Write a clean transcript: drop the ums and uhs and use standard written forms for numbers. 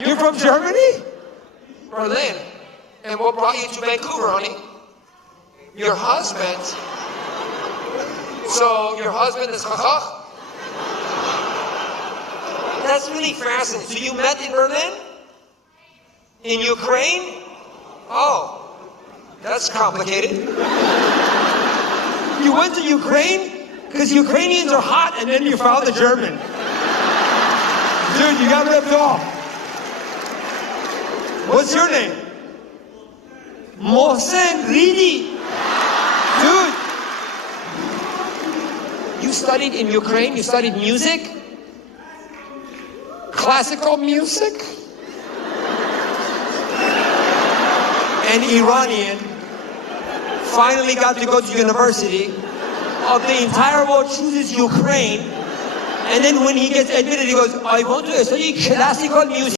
You're from Germany? Berlin. And what brought you to Vancouver, honey? Your husband. So your husband is Chachach? That's really fascinating. So you met in Berlin? In Ukraine? Oh, that's complicated. You went to Ukraine? Because Ukrainians are hot, and then you found a German. Dude, you got ripped off. What's your name? Mohsen Ridi. Dude. You studied in Ukraine? You studied music? Classical music? An Iranian finally got to go to university. Of the entire world chooses Ukraine. And then when he gets admitted, he goes, I want to study classical music.